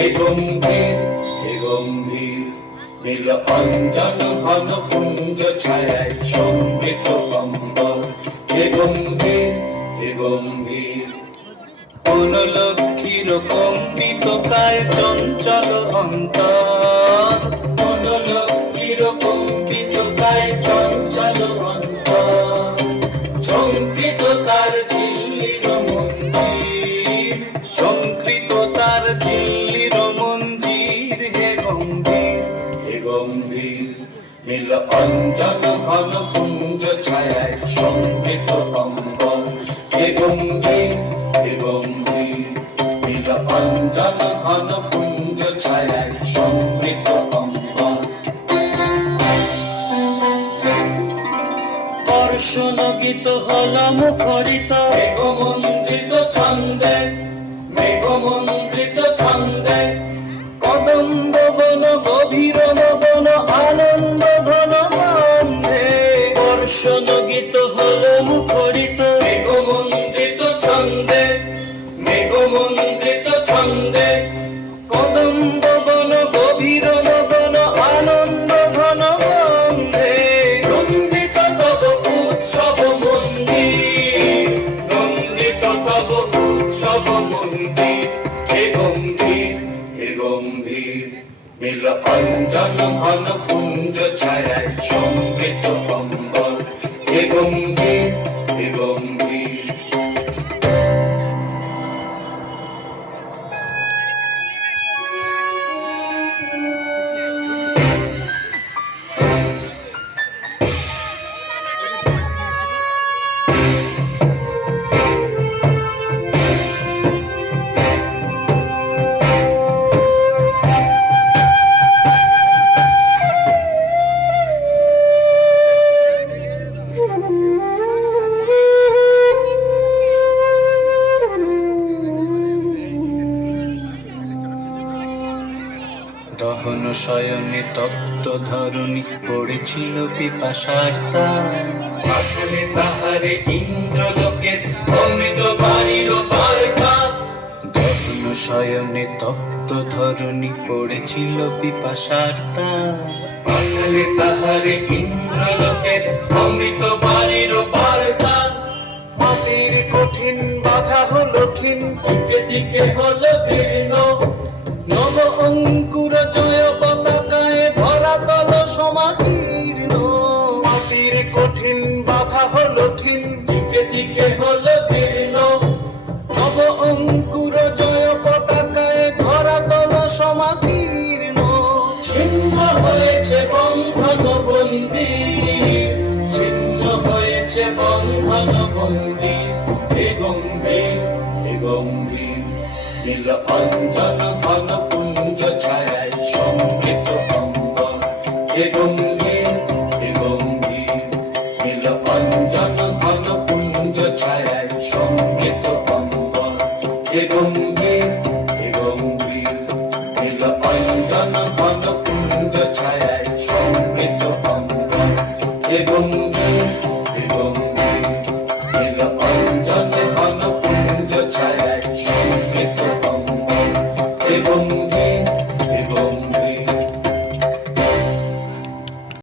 হে গম্ভীর হে গম্ভীর নীল অঞ্জন ঘন পুঞ্জ ছায়ায় সমৃত কম্বল হে গম্ভীর হে গম্ভীর বনলক্ষ্মীর কম্পিত কায় চঞ্চল অন্তর বনলক্ষ্মীর কম্পিত কায় চঞ্চল অন্তর ঝঙ্কৃত তার ঝিল্লির মঞ্জির ঝঙ্কৃত তার ঝিল্লির মঞ্জির হে গম্ভীর হে গম্ভীর নীল অঞ্জন ঘন পুঞ্জ ছায়ায় সমৃত কম্বল হে গম্ভীর হে গম্ভীর নীল অঞ্জন ঘন পুঞ্জ ছায়ায় সমৃত কম্বল কর্ষণ গীত হল মুখরিত মেঘমন্ডিত ছন্দে মেঘমন্ডিত ছন্দে কদম্ব বন গভীর নবন আনন্দ ঘন গন্ধে কর্ষণ গীত হল মুখরিত মেঘমন্ডিত ছন্দে মেঘমন্ডিত ছন্দে কদম্ব বন গভীর নবন আনন্দ ঘন গন্ধে নন্দিত তব উৎসব মন্দির নন্দিত তব উৎসব মন্দির হে গম্ভীর হে গম্ভীর নীল অঞ্জন ঘন পুঞ্জ ছায়ায় সমৃত কম্বল হে গম্ভীর হে গম্ভীর দহন শয়নে তপ্ত ধরণী পড়েছিল পিপাসার তার পাঠালে তাহারে ইন্দ্রলোকের অমৃত বাড়ির বার্তা দহন শয়নে তপ্ত ধরণী পড়েছিল পিপাসার তার পাঠালে তাহারে ইন্দ্রলোকের অমৃত বাড়ির বার্তা মাটির কঠিন বাধা হলো ক্ষীণ দিকে দিকে হলো দীর্ণ নব অঙ্কুর জয় পতাকায় ধরাতল সমাকীর্ণ মাটির কঠিন বাধা হলো ক্ষীণ দিকে দিকে হলো দীর্ণ নব অঙ্কুর জয় পতাকায় ধরাতল সমাকীর্ণ ছিন্ন হয়েছে বন্ধন বন্দী ছিন্ন হয়েছে বন্ধন বন্দী হে গম্ভীর হে গম্ভীর নীল অঞ্জন ঘন পুঞ্জ ছায়ায় সমৃত কম্বল হে গম্ভীর হে গম্ভীর নীল অঞ্জন ঘন পুঞ্জ ছায়ায় সমৃত কম্বল হে গম্ভীর হে গম্ভীর নীল অঞ্জন ঘন পুঞ্জ ছায়ায় সমৃত কম্বল হে গম্ভীর হে গম্ভীর নীল অঞ্জন ঘন পুঞ্জ ছায়ায় সমৃত কম্বল হে গম্ভীর